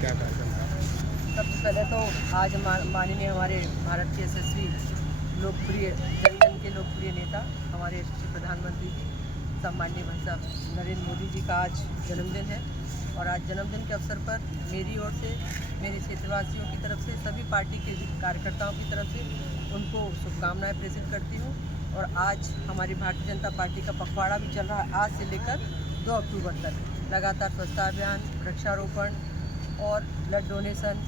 क्या कार्यक्रम था? सबसे पहले तो आज माननीय हमारे भारत के यशस्वी लोकप्रिय जन के लोकप्रिय नेता हमारे यशस्वी प्रधानमंत्री जी सम्माननीय भाई साहब नरेंद्र मोदी जी का आज जन्मदिन है। और आज जन्मदिन के अवसर पर मेरी ओर से, मेरे क्षेत्रवासियों की तरफ से, सभी पार्टी के कार्यकर्ताओं की तरफ से उनको शुभकामनाएं प्रेषित करती हूँ। और आज हमारी भारतीय जनता पार्टी का पखवाड़ा भी चल रहा है। आज से लेकर 2 अक्टूबर तक लगातार स्वच्छता अभियान, वृक्षारोपण और ब्लड डोनेशन,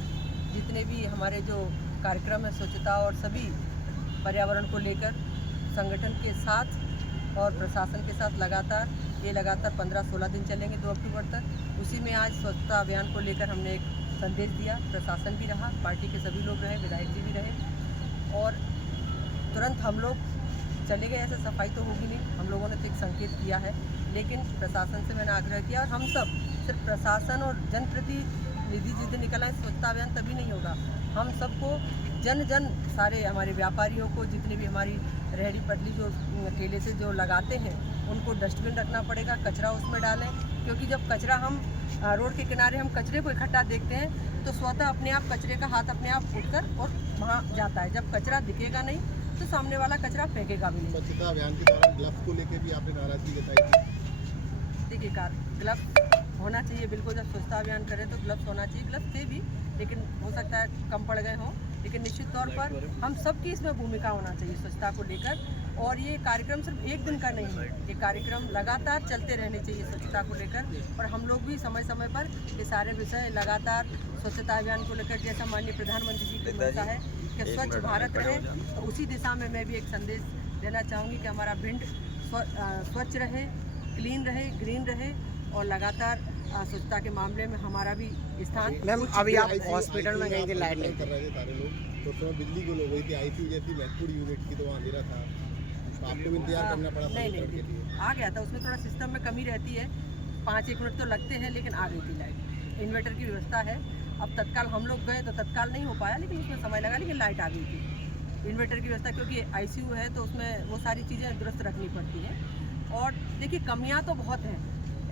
जितने भी हमारे जो कार्यक्रम है स्वच्छता और सभी पर्यावरण को लेकर संगठन के साथ और प्रशासन के साथ लगातार 15-16 दिन चलेंगे 2 अक्टूबर तक। उसी में आज स्वच्छता अभियान को लेकर हमने एक संदेश दिया। प्रशासन भी रहा, पार्टी के सभी लोग रहे, विधायक जी भी रहे और तुरंत हम लोग चले गए। ऐसे सफाई तो होगी नहीं, हम लोगों ने तो एक संकेत किया है, लेकिन प्रशासन से मैंने आग्रह किया। और हम सब सिर्फ प्रशासन और जनप्रतिनिधि जिस दिन निकल आए, स्वच्छता अभियान तभी नहीं होगा। हम सबको जन सारे हमारे व्यापारियों को, जितने भी हमारी रेहड़ी पटली जो ठेले से जो लगाते हैं, उनको डस्टबिन रखना पड़ेगा, कचरा उसमें डालें। क्योंकि जब कचरा हम रोड के किनारे हम कचरे को इकट्ठा देखते हैं तो स्वतः अपने आप कचरे का हाथ अपने आप उठकर और वहाँ जाता है। जब कचरा दिखेगा नहीं तो सामने वाला कचरा फेंकेगा भी नहीं। स्वच्छता अभियान के दौरान ग्लव्स को लेकर भी आपने नाराजगी जताई थी। देखिए, ग्लव्स होना चाहिए बिल्कुल। जब स्वच्छता अभियान करें तो ग्लव्स होना चाहिए। ग्लव्स थे भी, लेकिन हो सकता है कम पड़ गए हों, लेकिन निश्चित तौर पर हम सबकी इसमें भूमिका होना चाहिए स्वच्छता को लेकर। और ये कार्यक्रम सिर्फ एक दिन का नहीं है, ये कार्यक्रम लगातार चलते रहने चाहिए स्वच्छता को लेकर। और हम लोग भी समय समय पर ये सारे विषय लगातार स्वच्छता अभियान को लेकर, जैसा माननीय प्रधानमंत्री जी की मंशा है कि स्वच्छ भारत रहे, तो उसी दिशा में मैं भी एक संदेश देना चाहूँगी कि हमारा भिंड स्वच्छ रहे, क्लीन रहे, ग्रीन रहे और लगातार स्वच्छता के मामले में हमारा भी स्थान। मैम, अभी आप हॉस्पिटल में गई थी, लाइट नहीं कर रहे थे सारे लोग, तो उसमें बिजली गुल हो गई थी, आईसीयू जैसी महत्वपूर्ण यूनिट की, तो वहाँ अंधेरा था, तो आपको भी इंतजार करना पड़ा? नहीं, आ गया था। उसमें थोड़ा सिस्टम में कमी रहती है, 5-1 मिनट तो लगते हैं, लेकिन आ गई थी लाइट। इन्वर्टर की व्यवस्था है। अब तत्काल हम लोग गए तो तत्काल नहीं हो पाया, लेकिन उसमें समय लगा, लेकिन लाइट आ गई थी। इन्वर्टर की व्यवस्था, क्योंकि आईसीयू है तो उसमें वो सारी चीज़ें दुरुस्त रखनी पड़ती हैं। और देखिए, कमियां तो बहुत हैं,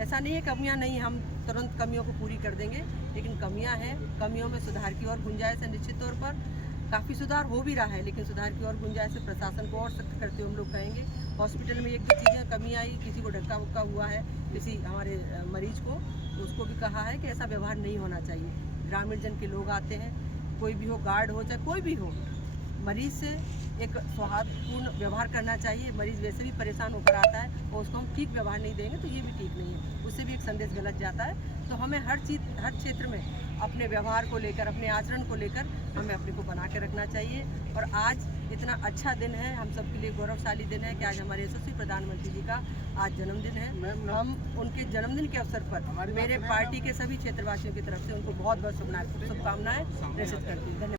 ऐसा नहीं है कमियां नहीं, हम तुरंत कमियों को पूरी कर देंगे, लेकिन कमियां हैं। कमियों में सुधार की और गुंजाइश है। निश्चित तौर पर काफ़ी सुधार हो भी रहा है, लेकिन सुधार की और गुंजाइश है। प्रशासन को और सख्त करते हुए हम लोग कहेंगे। हॉस्पिटल में 1-2 चीज़ें कमी आई, किसी को धक्का वक्का हुआ है, किसी हमारे मरीज को, तो उसको भी कहा है कि ऐसा व्यवहार नहीं होना चाहिए। ग्रामीण जन के लोग आते हैं, कोई भी हो, गार्ड हो चाहे कोई भी हो, मरीज से एक सौहार्दपूर्ण व्यवहार करना चाहिए। मरीज वैसे भी परेशान होकर आता है और उसको हम ठीक व्यवहार नहीं देंगे तो ये भी ठीक नहीं है, उससे भी एक संदेश गलत जाता है। तो हमें हर क्षेत्र में अपने व्यवहार को लेकर, अपने आचरण को लेकर हमें अपने को बना के रखना चाहिए। और आज इतना अच्छा दिन है, हम सबके लिए गौरवशाली दिन है कि आज हमारे यशस्वी प्रधानमंत्री जी का आज जन्मदिन है। हम उनके जन्मदिन के अवसर पर मेरे पार्टी के सभी क्षेत्रवासियों की तरफ से उनको बहुत बहुत शुभकामनाएं प्रेषित करती हूँ। धन्यवाद।